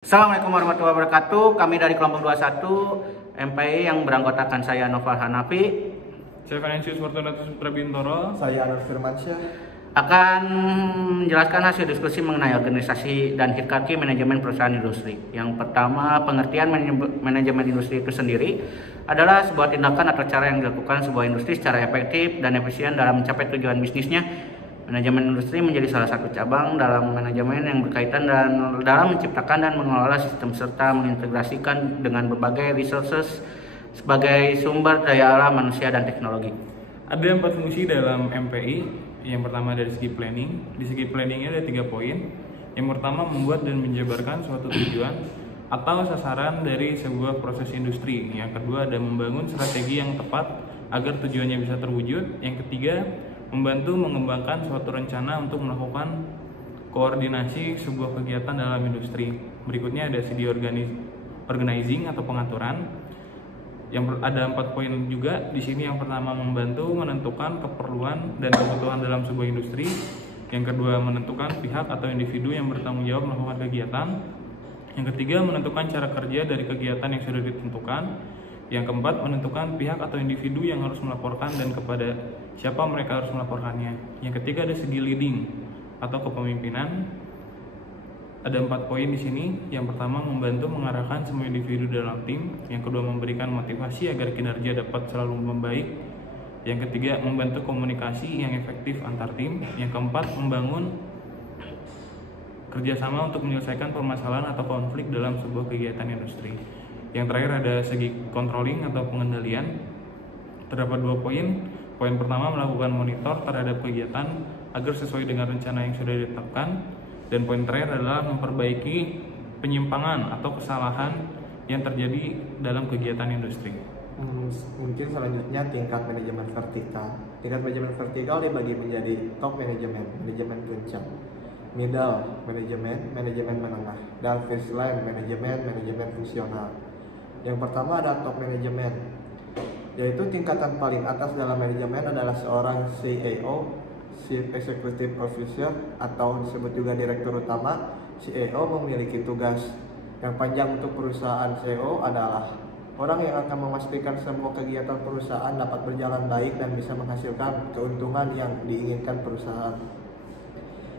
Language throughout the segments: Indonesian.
Assalamualaikum warahmatullahi wabarakatuh. Kami dari kelompok 21 MPI yang beranggotakan saya Noval Hanafi, saya Financius Fortunatus Prabintoro, saya Anur Firmansyah akan menjelaskan hasil diskusi mengenai organisasi dan hierarki manajemen perusahaan industri. Yang pertama, pengertian manajemen industri itu sendiri adalah sebuah tindakan atau cara yang dilakukan sebuah industri secara efektif dan efisien dalam mencapai tujuan bisnisnya. Manajemen industri menjadi salah satu cabang dalam manajemen yang berkaitan dalam menciptakan dan mengelola sistem serta mengintegrasikan dengan berbagai resources sebagai sumber daya alam manusia dan teknologi. Ada 4 fungsi dalam MPI. Yang pertama dari segi planning. Di segi planningnya ada 3 poin. Yang pertama, membuat dan menjabarkan suatu tujuan atau sasaran dari sebuah proses industri. Yang kedua, ada membangun strategi yang tepat agar tujuannya bisa terwujud. Yang ketiga, membantu mengembangkan suatu rencana untuk melakukan koordinasi sebuah kegiatan dalam industri. Berikutnya ada segi organizing atau pengaturan. Yang ada 4 poin juga di sini. Yang pertama, membantu menentukan keperluan dan kebutuhan dalam sebuah industri. Yang kedua, menentukan pihak atau individu yang bertanggung jawab melakukan kegiatan. Yang ketiga, menentukan cara kerja dari kegiatan yang sudah ditentukan. Yang keempat, menentukan pihak atau individu yang harus melaporkan dan kepada siapa mereka harus melaporkannya. Yang ketiga, ada segi leading atau kepemimpinan. Ada 4 poin di sini. Yang pertama, membantu mengarahkan semua individu dalam tim. Yang kedua, memberikan motivasi agar kinerja dapat selalu membaik. Yang ketiga, membantu komunikasi yang efektif antar tim. Yang keempat, membangun kerjasama untuk menyelesaikan permasalahan atau konflik dalam sebuah kegiatan industri. Yang terakhir ada segi controlling atau pengendalian. Terdapat 2 poin. Poin pertama, melakukan monitor terhadap kegiatan agar sesuai dengan rencana yang sudah ditetapkan. Dan poin terakhir adalah memperbaiki penyimpangan atau kesalahan yang terjadi dalam kegiatan industri. Mungkin selanjutnya tingkat manajemen vertikal. Tingkat manajemen vertikal dibagi menjadi top manajemen, manajemen puncak, middle manajemen, manajemen menengah, dan first line manajemen, manajemen fungsional. Yang pertama ada top manajemen, yaitu tingkatan paling atas dalam manajemen adalah seorang CEO, Chief Executive Officer, atau disebut juga Direktur Utama. CEO memiliki tugas yang panjang untuk perusahaan. CEO adalah orang yang akan memastikan semua kegiatan perusahaan dapat berjalan baik dan bisa menghasilkan keuntungan yang diinginkan perusahaan.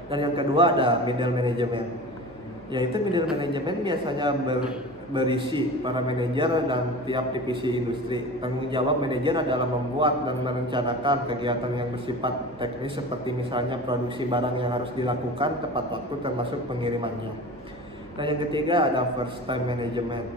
Dan yang kedua ada middle management, yaitu middle management biasanya berisi para manajer dan tiap divisi industri. Tanggung jawab manajer adalah membuat dan merencanakan kegiatan yang bersifat teknis seperti misalnya produksi barang yang harus dilakukan tepat waktu termasuk pengirimannya. Dan yang ketiga ada first line management.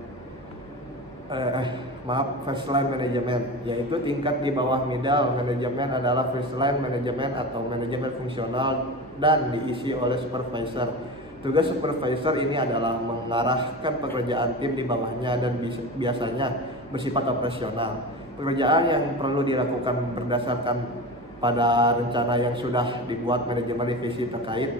First line management, yaitu tingkat di bawah middle management adalah first line management atau manajemen fungsional dan diisi oleh supervisor. Tugas supervisor ini adalah mengarahkan pekerjaan tim di bawahnya dan biasanya bersifat operasional. Pekerjaan yang perlu dilakukan berdasarkan pada rencana yang sudah dibuat manajemen divisi terkait.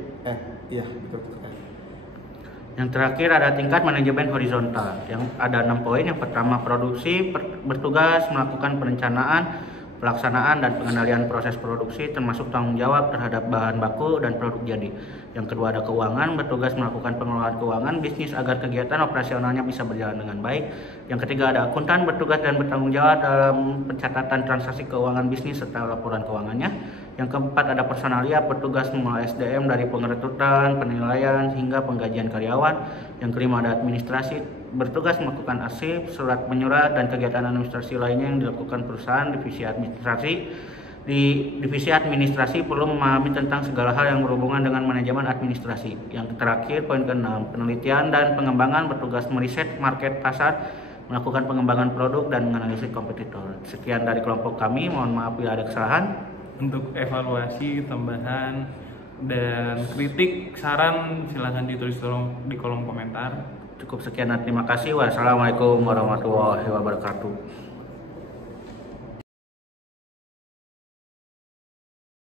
Yang terakhir ada tingkat manajemen horizontal yang ada 6 poin. Yang pertama, produksi bertugas melakukan perencanaan, pelaksanaan dan pengendalian proses produksi termasuk tanggung jawab terhadap bahan baku dan produk jadi. Yang kedua ada keuangan, bertugas melakukan pengelolaan keuangan bisnis agar kegiatan operasionalnya bisa berjalan dengan baik. Yang ketiga ada akuntan, bertugas dan bertanggung jawab dalam pencatatan transaksi keuangan bisnis serta laporan keuangannya. Yang keempat ada personalia, bertugas mengelola SDM dari pengerekrutan, penilaian hingga penggajian karyawan. Yang kelima ada administrasi, bertugas melakukan arsip, surat menyurat dan kegiatan administrasi lainnya yang dilakukan perusahaan. Divisi administrasi, di divisi administrasi perlu memahami tentang segala hal yang berhubungan dengan manajemen administrasi. Yang terakhir poin ke-6, penelitian dan pengembangan, bertugas meriset market pasar, melakukan pengembangan produk dan menganalisis kompetitor. Sekian dari kelompok kami, mohon maaf bila ada kesalahan. Untuk evaluasi, tambahan, dan kritik, saran silahkan ditulis di kolom komentar. Cukup sekian dan terima kasih. Wassalamualaikum warahmatullahi wabarakatuh.